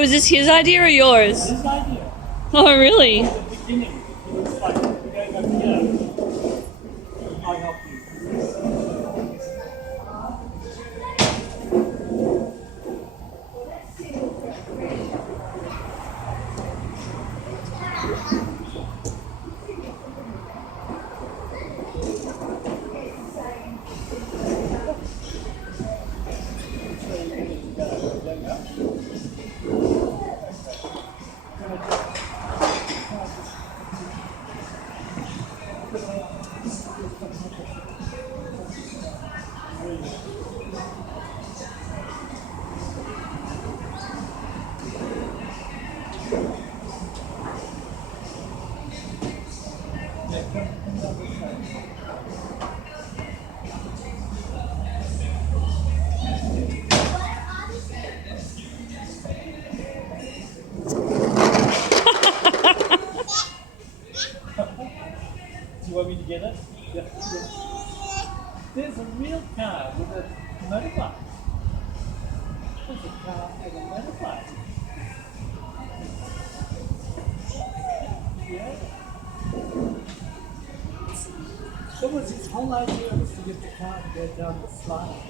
Oh, is this his idea or yours? His idea. Oh, really? At the beginning, it was like, we're going over here. I'll help you. Do you want me to get it? Yeah. There's a real car with a motorbike. There's a car with a motorbike. Yeah. That was his whole idea, was to get the car to go down the slide.